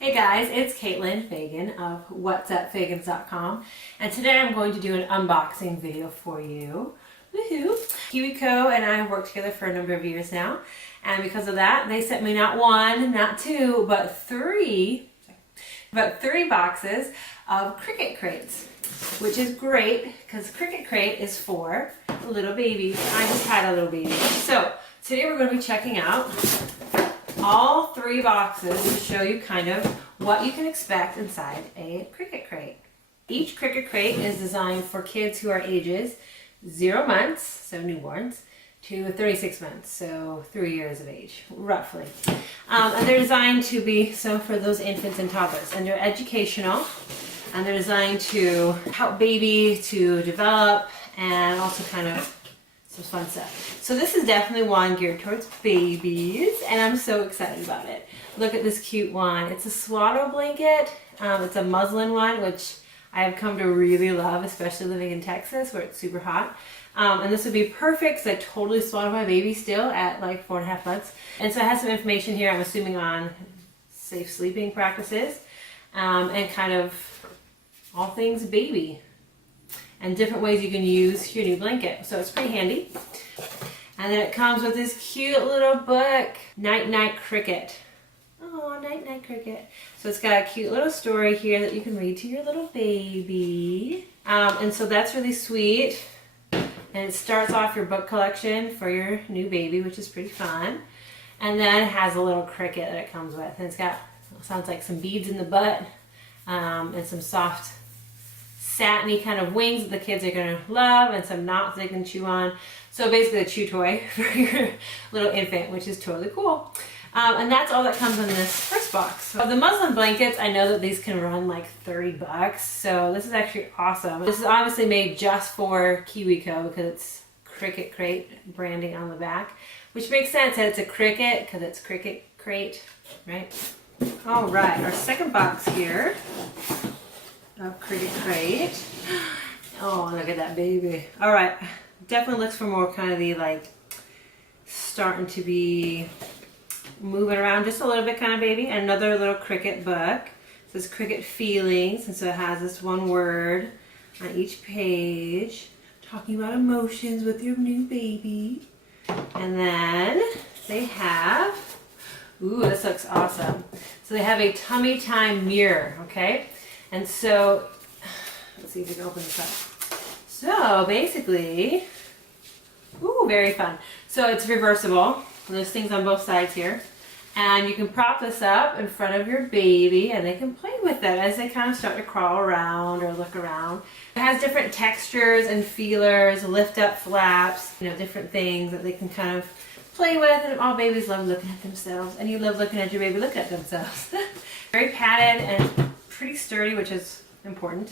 Hey guys, it's Caitlin Fagan of whatsupfagans.com, and today I'm going to do an unboxing video for you. Woohoo! KiwiCo and I have worked together for a number of years now, and because of that, they sent me not one, not two, but three boxes of Cricket crates, which is great because Cricket crate is for little babies. I just had a little baby. So today we're going to be checking out all three boxes to show you kind of what you can expect inside a Cricket crate. Each Cricket crate is designed for kids who are ages 0 months, so newborns, to 36 months, so 3 years of age, roughly. And they're designed to be, so for those infants and toddlers, and they're educational, and they're designed to help baby to develop and also kind of some fun stuff. So this is definitely one geared towards babies, and I'm so excited about it. Look at this cute one. It's a swaddle blanket. It's a muslin one, which I have come to really love, especially living in Texas where it's super hot. And this would be perfect because I totally swaddle my baby still at like 4.5 months. And so it has some information here, I'm assuming, on safe sleeping practices and kind of all things baby, and different ways you can use your new blanket. So it's pretty handy. And then it comes with this cute little book, Night Night Cricket. Oh, Night Night Cricket. So it's got a cute little story here that you can read to your little baby. And so that's really sweet. And it starts off your book collection for your new baby, which is pretty fun. And then it has a little cricket that it comes with. And it's got, sounds like some beads in the butt and some soft satiny kind of wings that the kids are going to love, and some knots they can chew on. So basically a chew toy for your little infant, which is totally cool. And that's all that comes in this first box. So the muslin blankets, I know that these can run like 30 bucks. So this is actually awesome. This is obviously made just for KiwiCo because it's Cricket crate branding on the back, which makes sense that it's a Cricket because it's Cricket crate, right? All right, our second box here of Cricket crate. Oh, look at that baby. All right, definitely looks for more kind of the like starting to be moving around just a little bit kind of baby. Another little Cricket book. It says Cricket Feelings, and so it has this one word on each page talking about emotions with your new baby. And then they have, ooh, this looks awesome. So they have a tummy time mirror, okay? And so, let's see if we can open this up. So basically, ooh, very fun. So it's reversible. There's things on both sides here. And you can prop this up in front of your baby and they can play with it as they kind of start to crawl around or look around. It has different textures and feelers, lift up flaps, you know, different things that they can kind of play with. And all babies love looking at themselves, and you love looking at your baby look at themselves. Very padded and pretty sturdy, which is important.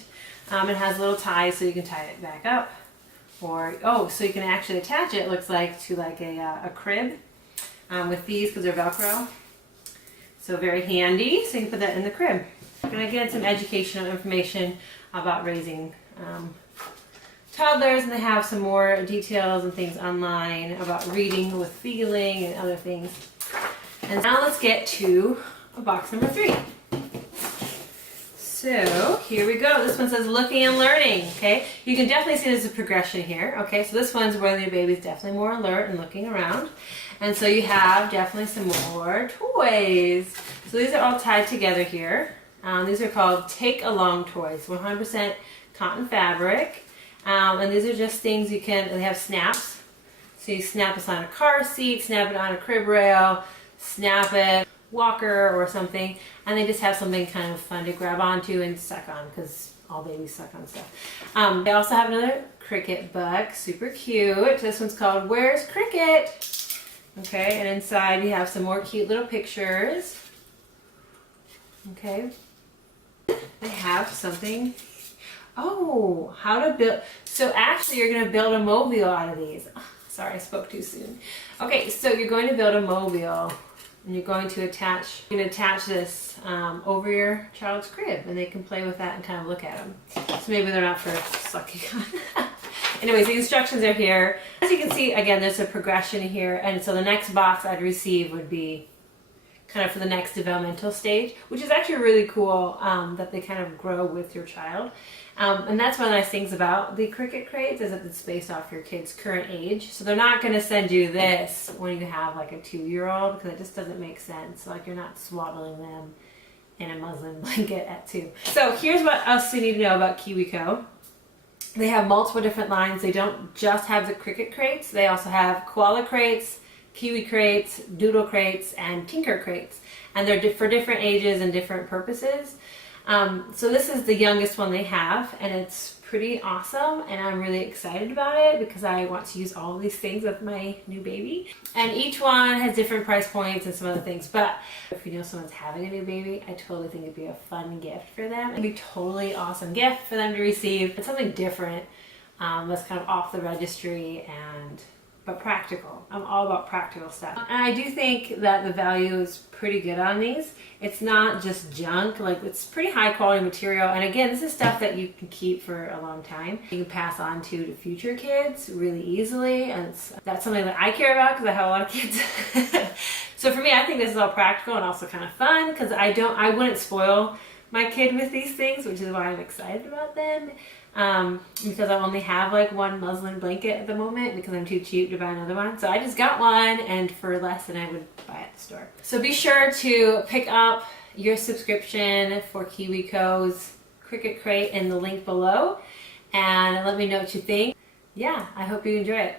It has little ties so you can tie it back up, or so you can actually attach it, looks like, to like a crib with these because they're Velcro. So very handy, so you can put that in the crib. I'm going to get some educational information about raising toddlers, and they have some more details and things online about reading with feeling and other things. And now let's get to box number 3. So here we go. This one says looking and learning, okay? You can definitely see there's a progression here, okay? So this one's where your baby's definitely more alert and looking around. And so you have definitely some more toys. So these are all tied together here. These are called take along toys, 100% cotton fabric. And these are just things you can, they have snaps. So you snap this on a car seat, snap it on a crib rail, snap it, walker or something, and they just have something kind of fun to grab onto and suck on, because all babies suck on stuff. They also have another Cricket book, super cute. This one's called Where's Cricket? Okay, and inside you have some more cute little pictures. Okay, they have something. Oh, how to build. So actually you're going to build a mobile out of these. Oh, sorry, I spoke too soon. Okay, so you're going to build a mobile, and you're going to attach this over your child's crib, and they can play with that and kind of look at them. So maybe they're not for sucking on. Anyways, the instructions are here. As you can see, again, there's a progression here, and so the next box I'd receive would be kind of for the next developmental stage, which is actually really cool that they kind of grow with your child. And that's one of the nice things about the Cricut crates is that it's based off your kid's current age. So they're not going to send you this when you have like a 2-year-old, because it just doesn't make sense. Like you're not swaddling them in a muslin blanket at 2. So here's what else you need to know about KiwiCo. They have multiple different lines. They don't just have the Cricut crates. They also have koala crates, Kiwi crates, doodle crates, and tinker crates. And they're for different ages and different purposes. So this is the youngest one they have, and it's pretty awesome, and I'm really excited about it because I want to use all of these things with my new baby. And each one has different price points and some other things, but if you know someone's having a new baby, I totally think it'd be a fun gift for them. It'd be a totally awesome gift for them to receive. It's something different that's kind of off the registry but practical. I'm all about practical stuff. And I do think that the value is pretty good on these. It's not just junk, like it's pretty high quality material. And again, this is stuff that you can keep for a long time. You can pass on to future kids really easily. And that's something that I care about because I have a lot of kids. So for me, I think this is all practical and also kind of fun because I wouldn't spoil my kid with these things, which is why I'm excited about them. Because I only have like one muslin blanket at the moment because I'm too cheap to buy another one. So I just got one, and for less than I would buy at the store. So be sure to pick up your subscription for KiwiCo's Cricut crate in the link below and let me know what you think. Yeah, I hope you enjoy it.